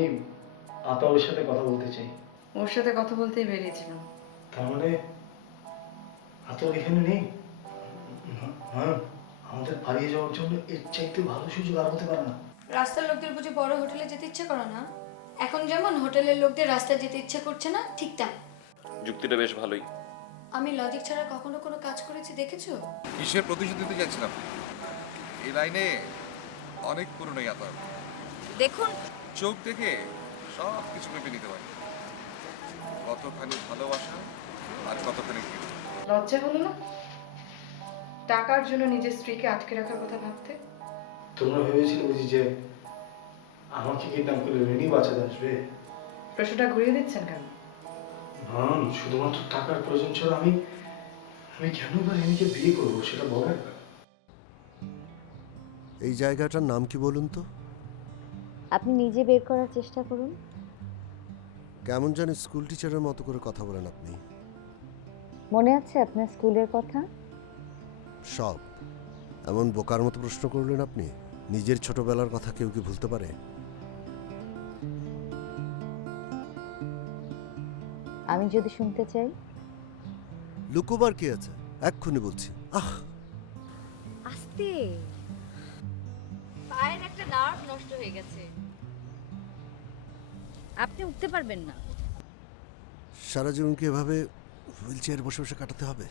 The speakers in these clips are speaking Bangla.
আমি আতাউরের সাথে কথা বলতে চাই। ওর সাথে কথা বলতেই বেরিয়েছিলাম। তার মানে আতাউর এখানে নেই? হ্যাঁ, আমাদের পালিয়ে যাওয়ার জন্য এর চাইতে ভালো সুযোগ আর হতে পারে না। রাস্তার লোকদের বুঝি বড় হোটেলে যেতে ইচ্ছে করে না? এখন যেমন হোটেলের লোকদের রাস্তায় যেতে ইচ্ছে করছে না, ঠিক তা। যুক্তিটা বেশ ভালোই। আমি লজিক ছাড়া কখনো কোনো কাজ করেছি দেখেছো? কিসের প্রতিশোধ দিতে যাচ্ছিলাম? এই লাইনে অনেক পুরনো ইয়াতার। দেখুন, চোখ দেখে সব কিছু ভেবে নিতে পারি। কতখানি ভালোবাসা আর কতখানি কি। লজ্জা হলো না টাকার জন্য নিজের স্ত্রীকে আটকে রাখার কথা ভাবতে? তোমরা ভেবেছিলে বুঝি যে আমাকে কিডন্যাপ করে রেনি বাঁচাতে আসবে? প্রশ্নটা ঘুরিয়ে দিচ্ছেন কেন? শুধুমাত্র টাকার প্রয়োজন ছাড়া আমি কেন বা রেনিকে বিয়ে করবো সেটা বলো একবার। এই জায়গাটার নাম কি বলুন তো? আপনি নিজে বের করার চেষ্টা করুন। কেমন জানি স্কুল টিচারের মতো করে কথা বলেন আপনি। মনে আছে আপনার স্কুলের কথা? সব এমন বোকার মতো প্রশ্ন করলেন আপনি। নিজের ছোটবেলার কথা কেউ কি ভুলতে পারে? আমি যদি শুনতে চাই? লুকোবার কি আছে, এক্ষুনি বলছি। আস্তে, পায়ের একটা নার্ভ নষ্ট হয়ে গেছে, আপনি উঠতে পারবেন না। সারা জীবন কি এভাবে হুইল চেয়ারে বসে বসে কাটাতে হবে?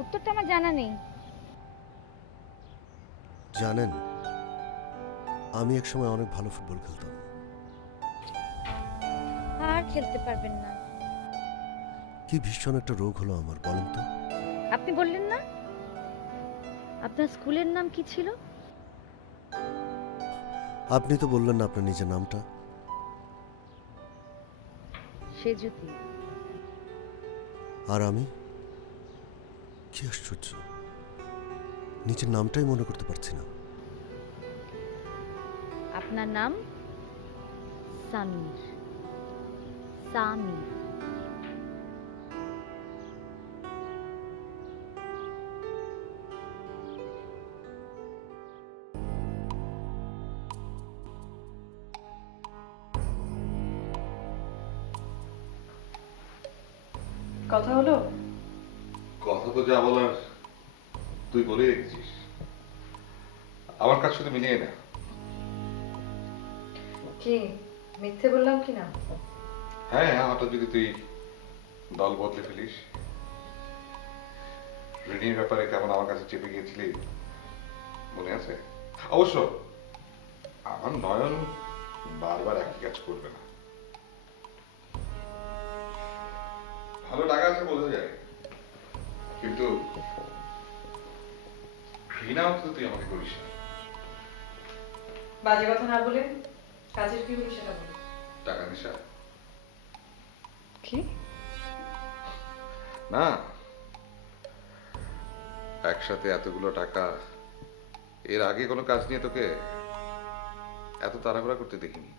উত্তরটা আমার জানা নেই। জানেন, আমি একসময় অনেক ভালো ফুটবল খেলতাম। আর খেলতে পারবেন না। কি ভীষণ একটা রোগ হলো আমার, বলেন তো। আপনি বললেন না আপনার স্কুলের নাম কি ছিল? আপনি তো বললেন না আপনার নিজের নামটা। সেজুতি। আর আমি? কি আশ্চর্য, নিজের নামটাই মনে করতে পারছি না। আপনার নাম সামির। সামির। কথা হলো? কথা তো যা বলার তুই বলে রেখেছিস। আমার কাজ শুধু মিলিয়ে না। কি মিথ্যে বললাম কি না? হ্যাঁ, হঠাৎ যদি তুই দল বদলে ফেলিস। রেডির ব্যাপারে কেমন আমার কাছে চেপে গিয়েছিলি মনে আছে? অবশ্য আমার নয়ন বারবার একই কাজ করবে না। ভালো টাকা আছে বোঝা যায়, কিন্তু ঘৃণা অন্তত তুই আমাকে করিস না। বাজে কথা না বলে কাজের কি হলো সেটা বলো। টাকা নেশা কি? না, একসাথে এতগুলো টাকা এর আগে কোনো কাজ নিয়ে তোকে এত তাড়াহুড়া করতে দেখিনি।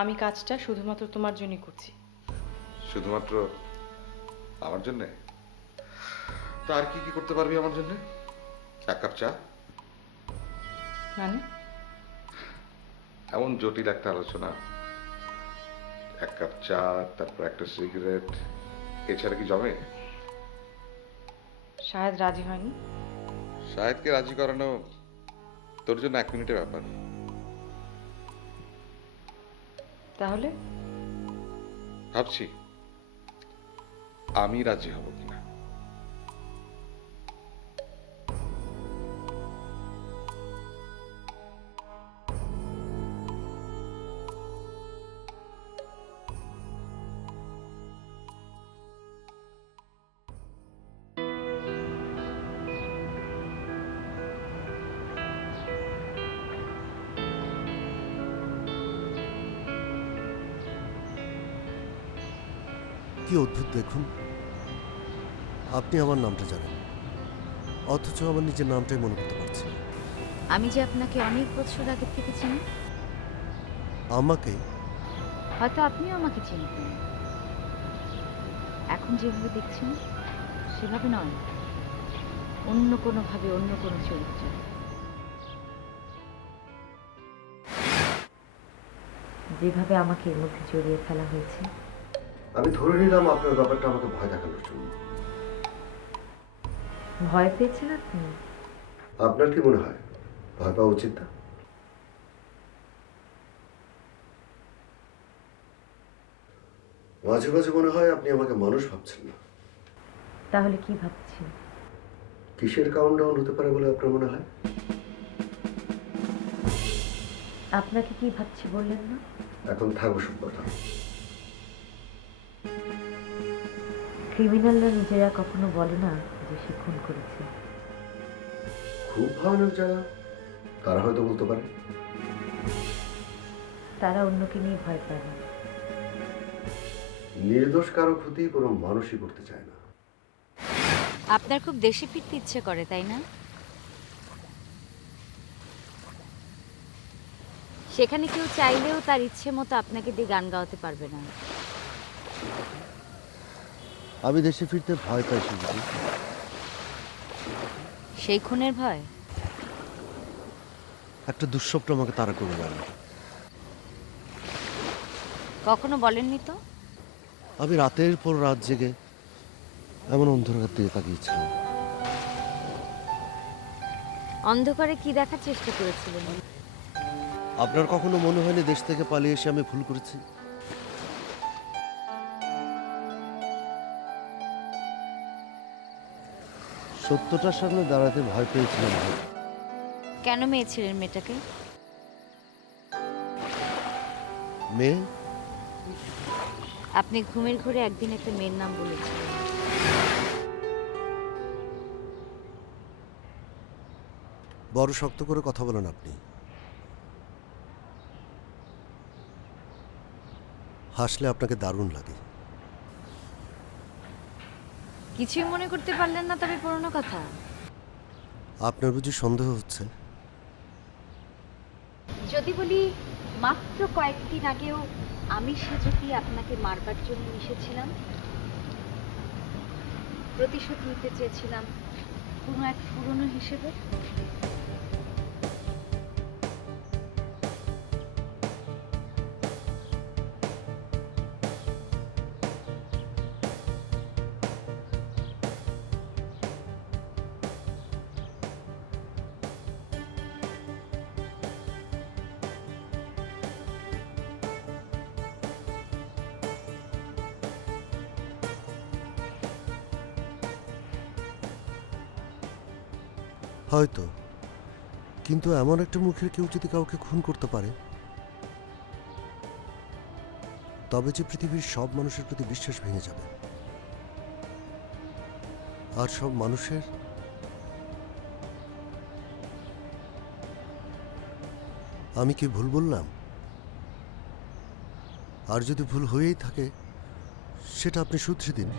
আমি কাজটা শুধুমাত্র তোমার জন্যই করছি। শুধুমাত্র আমার জন্য? তা আর কি কি করতে পারবি আমার জন্য? এক কাপ চা? মানে? এমন জটিল একটা আলোচনা, এক কাপ চা, তারপর একটা সিগারেট, এছাড়া কি জমে? শায়দ রাজি হয়নি। শাহেদকে রাজি করানো তোর জন্য 1 মিনিটের ব্যাপার। তাহলে ভাবছি আমি রাজি হব কিনা। কি অদ্ভুত দেখুন, আপনি আমার নামটা জানেন, অথচ আমার নিজের নামটাই মনে করতে পারছি না। আমি যে আপনাকে অনেক বছর আগে থেকে চিনি। আমাকে? হয়তো আপনিও আমাকে চিনতেন। এখন যেভাবে দেখছেন সেভাবে নয়, অন্য কোনোভাবে, অন্য কোনো চরিত্রে। যেভাবে আমাকে এর মধ্যে জড়িয়ে ফেলা হয়েছে। আমি ধরে নিলাম আপনার ব্যাপারটা আমাকে ভয় দেখানোর জন্য। ভয় পেয়েছেন আপনি? আপনার কি মনে হয় ভয় পাওয়া উচিত না? মাঝে মাঝে মনে হয় আপনি আমাকে মানুষ ভাবছেন না। তাহলে কি ভাবছেন? কিসের কাউন্টডাউন হতে পারে বলে আপনার মনে হয়? আপনাকে কি ভাবছি বললেন না? এখন থাকবো সব কথা। ক্রিমিনালরা নিজেরা কখনো বলে না যে সে খুন করেছে। খুব ভয়ানক যারা, তারা হয়তো বলতে পারে। তারা অন্যকে নিয়ে ভয় পায় না। নির্দোষ কারো ক্ষতি কোনো মানুষই করতে চায় না। আপনার খুব দেশে ফিরতে ইচ্ছে করে, তাই না? সেখানে কেউ চাইলেও তার ইচ্ছে মতো আপনাকে দিয়ে গান গাওয়াতে পারবে না। আমি দেশে ফিরতে ভয় পাই সুযোগ। সেই খুনের ভয়? একটা দুঃস্বপ্ন আমাকে তাড়া করে গেল। কখনো বলেননি তো? আমি রাতের পর রাত জেগে এমন অন্ধকার দিয়ে তাকিয়েছিলাম। অন্ধকারে কি দেখার চেষ্টা করেছিলেন? আপনার কখনো মনে হয়নি দেশ থেকে পালিয়ে এসে আমি ভুল করেছি? সত্যটার সামনে দাঁড়াতে ভয় পেয়েছিলাম। কেন মেয়েছিলেন মেয়েটাকে? মেয়ে? আপনি ঘুমের ঘরে একদিন একটা মেয়ের নাম বলেছিলেন। বড় শক্ত করে কথা বলেন আপনি। হাসলে আপনাকে দারুণ লাগে। কিছুই মনে করতে পারলেন না তবে পুরনো কথা? আপনার বুঝি সন্দেহ হচ্ছে? যদি বলি মাত্র কয়েকদিন আগেও আমি সেজুকি আপনাকে মারবার জন্য মিশেছিলাম, প্রতিশোধ নিতে চেয়েছিলাম কোনো এক পুরনো হিসেবে। হয়তো, কিন্তু এমন একটা মুখের কেউ যদি কাউকে খুন করতে পারে, তবে যে পৃথিবীর সব মানুষের প্রতি বিশ্বাস ভেঙে যাবে। আর সব মানুষের আমি কি ভুল বললাম? আর যদি ভুল হয়েই থাকে সেটা আপনি শুধরে দিন।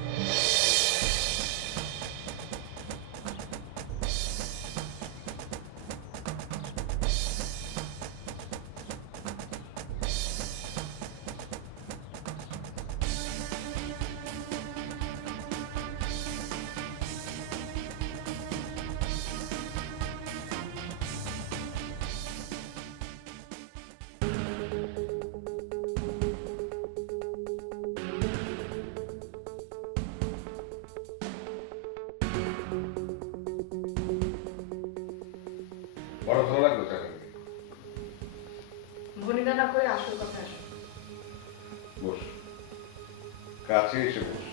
বড় ভালো লাগলো তাকে। ভনিদা না করে আসল কথা আসো। বস, কাছে এসে বস।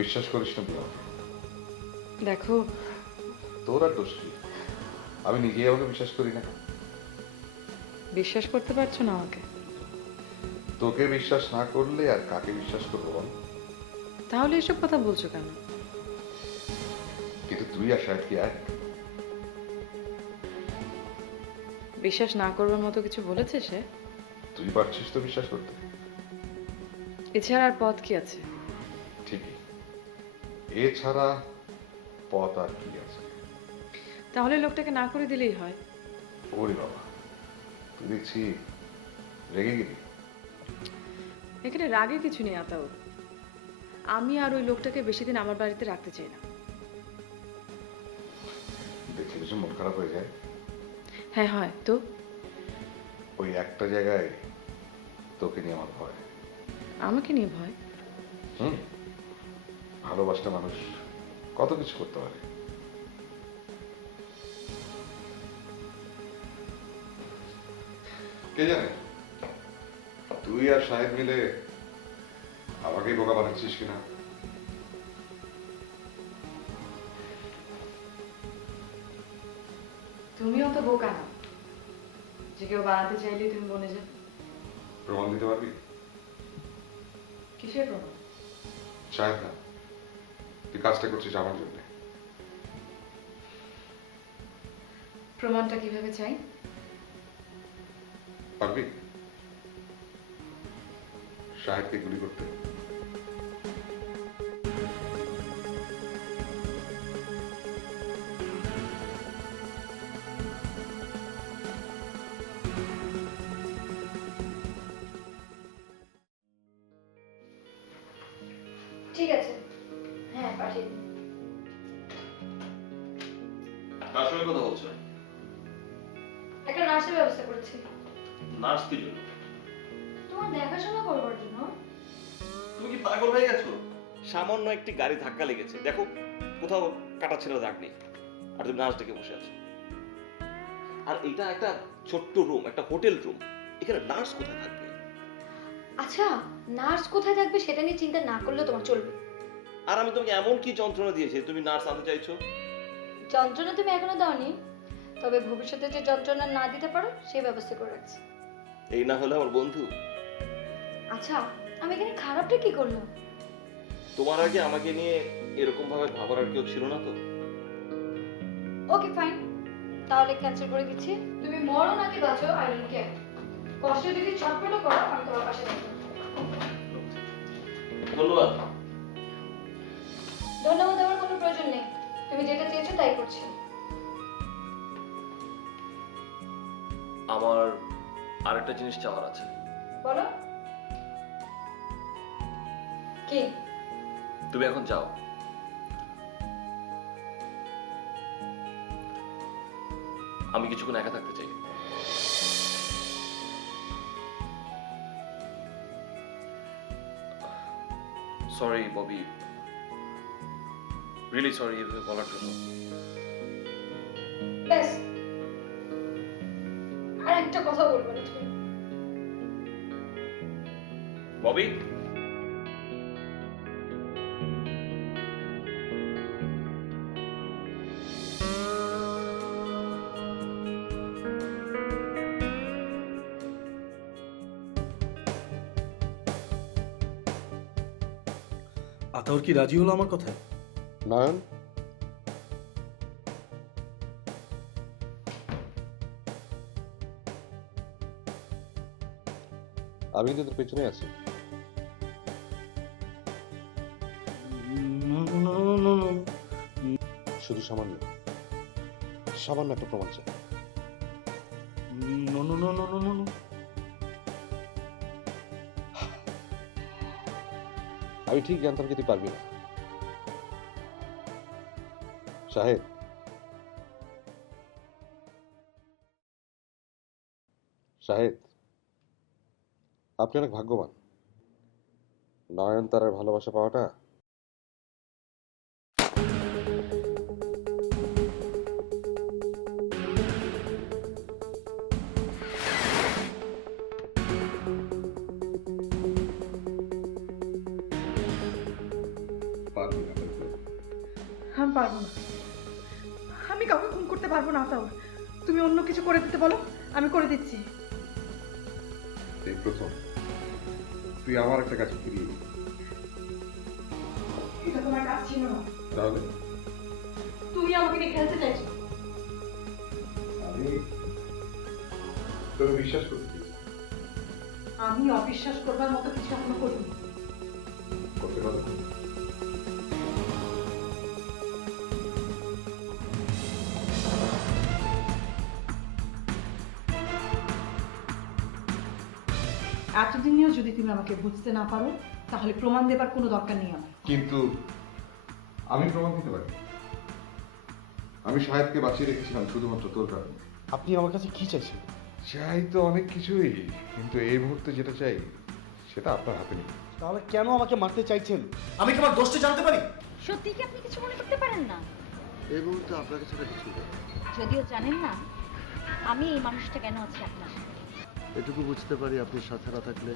বিশ্বাস করিস না তুই? দেখো, তোর আর দোষ কি? আমি নিজেই আমাকে বিশ্বাস করি না। বিশ্বাস করতে পারছো না আমাকে? তোকে বিশ্বাস না করলে আর কাকে বিশ্বাস করবো বল? তাহলে এসব কথা বলছো কেন? কিন্তু তুই আর শায়দ কি এক? বিশ্বাস না করবার মতো কিছু বলেছে সে? তুই পারছিস তো বিশ্বাস করতে? এছাড়া আর পথ কি আছে? ঠিকই, এছাড়া পথ আর কি আছে? তাহলে লোকটাকে না করে দিলেই হয়। ওরে বাবা, তুই দেখছি রেগে গেলি। এখানে রাগে কিছু নেই আতাউর। আমি আর ওই লোকটাকে বেশি দিন আমার বাড়িতে রাখতে চাই না। দেখলে কিছু মন খারাপ হয়ে যায়। হ্যাঁ হয় তো। ওই একটা জায়গায় তোকে নিয়ে আমার ভয়। আমাকে নিয়ে ভয়? হুম, ভালোবাসতে মানুষ কত কিছু করতে পারে। কে জানে তুই আর শাহেদ মিলে আমাকেই বোকা বানাচ্ছিস কিনা। তুমিও তো বোকা না যে কেউ বানাতে চাইলে তুমি বনে যাবে। প্রমাণ দিতে পারবি? কিসের প্রমাণ? শাহেদ না, তুই কাজটা করছিস আমার জন্য। প্রমাণটা কিভাবে চাই? পারবি শাহেদকে গুলি করতে? ঠিক আছে, হ্যাঁ পাঠিয়ে দিন। কার সঙ্গে কথা বলছো? একটা নার্সের ব্যবস্থা করেছি নার্স কি জন্য? তোমার দেখাশোনা করবার জন্য। তুমি কি পাগল হয়ে গেছো? সামান্য একটি গাড়ি ধাক্কা লেগেছে, দেখো কোথাও কাটা ছেঁড়া দাগ নেই, আর তুমি নার্স ডেকে বসে আছো। আর এটা একটা ছোট্ট রুম, একটা হোটেল রুম, এখানে নার্স কোথায় থাকবে? আচ্ছা, নার্স কোথায় থাকবে সেটা নিয়ে চিন্তা না করলেও তোমার চলবে। আর আমি তোমাকে এমন কি যন্ত্রণা দিয়েছি তুমি নার্স আনতে চাইছো? যন্ত্রণা তুমি এখনো দাওনি, তবে ভবিষ্যতে যে যন্ত্রণা না দিতে পারো সেই ব্যবস্থা করে রাখছি। এই না হলে আমার বন্ধু। আচ্ছা, আমি এখানে খারাপটা কি করলাম? তোমার আগে আমাকে নিয়ে এরকম ভাবে ভাবার আর কেউ ছিল না তো। ওকে ফাইন, তাহলে ক্যান্সেল করে দিচ্ছি। তুমি মরো নাকি বাঁচো, আই ডোন্ট কেয়ার। কষ্ট যদি ছটফট করো, আমি তোমার পাশে থাকবো। ধন্যবাদ। ধন্যবাদ দেওয়ার কোনো প্রয়োজন নেই, তুমি যেটা চেয়েছো তাই করছি। আমার আরেকটা জিনিস চাওয়ার আছে। বলো কি? তুমি এখন যাও। আমি কিছুক্ষণ একা থাকতে চাই। সরি ববি, রিয়েলি সরি এভাবে বলার জন্য। ব্যাস, আর একটা কথা বলবো না তুমি। ববি, আতাউর কি রাজি হলো আমার কথায়? নয়ন, আমি কিন্তু তোর পেছনে আছি। শুধু সামান্য সামান্য একটা প্রমাণ চাই। আমি ঠিক জানতাম যে তুই পারবি না। শাহেদ, শাহেদ, আপনি অনেক ভাগ্যবান। নয়নতারার ভালোবাসা পাওয়াটা পারবি না। আমি পারবো না, আমি কাউকে খুন করতে পারবো না আতাউর। তুমি অন্য কিছু করে দিতে বলো, আমি করে দিচ্ছি। এই প্রথম তুই আমার একটা কাছে ফিরিয়ে দিবি। এটা তোমার কাজ ছিল না, তাহলে তুমি আমাকে নিয়ে খেলতে চাইছো। আমি তোর বিশ্বাস করতে আমি অবিশ্বাস করবার মতো কিছু এখনো করিনি। করতে পারবো। এতদিনেও যদি তুমি আমাকে বুঝতে না পারো, তাহলে প্রমাণ দেবার কোনো দরকার নেই আমার। কিন্তু আমি প্রমাণ দিতে পারি। আমি সাহেবকে বাঁচিয়ে রেখেছিলাম শুধুমাত্র তোর কারণে। আপনি আমার কাছে কি চাইছেন? চাই তো অনেক কিছুই, কিন্তু এই মুহূর্তে যেটা চাই সেটা আপনার হাতে নেই। তাহলে কেন আমাকে মারতে চাইছেন? আমি কি আমার দোষটা জানতে পারি? সত্যি কি আপনি কিছু মনে করতে পারেন না? এই মুহূর্তে আপনাকে ছাড়া কিছু নেই। যদিও জানেন না আমি এই মানুষটা কেন আছি আপনার সাথে। এটুকু বুঝতে পারি আপনি সাথে না থাকলে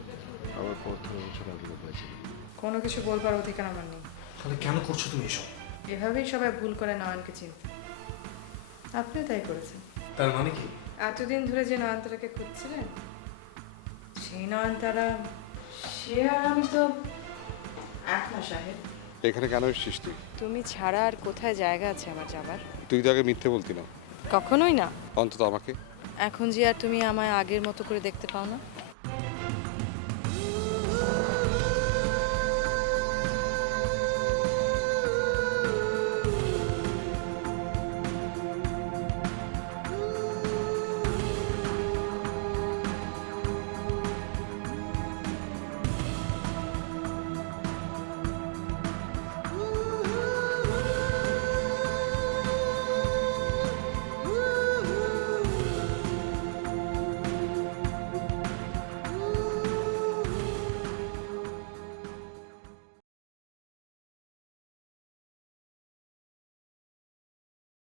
আমার পথ ধরে বছর আগে হয়েছে। কোনো কিছু বলবার অধিকার আমার নেই। তাহলে কেন করছো তুমি এসব? এভাবেই সবাই ভুল করে নয়নকে চিনতে। আপনিও তাই করেছেন। তার মানে কি? এতদিন ধরে যে নয়নতারাকে খুঁজছিলেন, সেই নয়নতারা সে আর আমি তো এক না সাহেব। এখানে কেন এসেছিস তুই? তুমি ছাড়া আর কোথায় জায়গা আছে আমার যাবার? তুই তো আগে মিথ্যে বলতি না, কখনোই না। অন্তত আমাকে। এখন যে আর তুমি আমায় আগের মতো করে দেখতে পাও না।